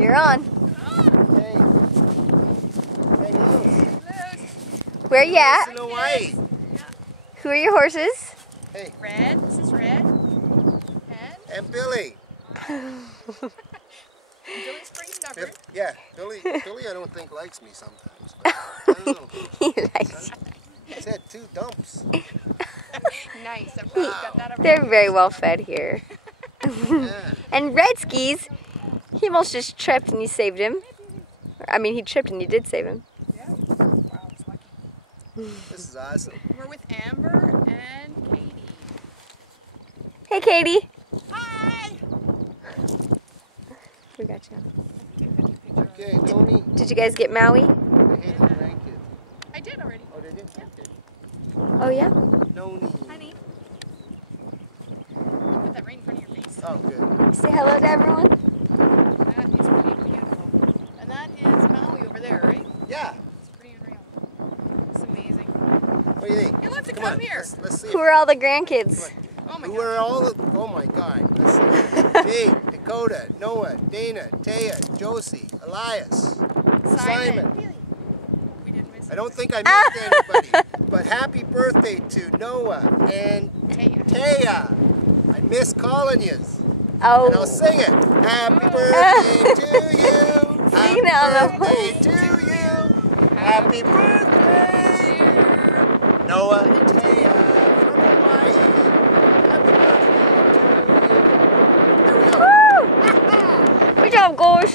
You're on. Hey. Hey, Luz. Where you at? In Hawaii. Who are your horses? Hey. Red. This is Red. And Billy. Billy's pretty stubborn. Yeah, Billy I don't think likes me sometimes. But I don't know. He likes He's had 2 dumps. Nice. I'm glad you got that up. They're very well fed here. Yeah. And Redskis, he almost just tripped and you saved him. I mean, he tripped and you did save him. Yeah. Wow, it's lucky. This is awesome. We're with Amber and Katie. Hey, Katie. Hi. We got you. Okay, Tony. Did you guys get Maui? I hate the grandkids. I did already. Oh, they didn't? Okay. Oh, yeah? Noni. Honey. Put that right in front of your face. Oh, good. Say hello to everyone. That is pretty beautiful. And that is Maui over there, right? Yeah. It's pretty unreal. It's amazing. What do you think? You'll have to Come come on. here. Let's see. Who are all the grandkids? Oh my Who God. are all the... Oh, my God. Let's see. Jade, Dakota, Noah, Dana, Taya, Josie, Elias, Simon. We didn't miss I don't think I missed anybody. But happy birthday to Noah and Taya. I miss calling you. And I'll Oh, sing it. Happy birthday to you. Sing it on the Happy birthday to you. Happy birthday, Noah and Taya from Hawaii. Happy birthday to you. There we go. woo! Good job, gosh.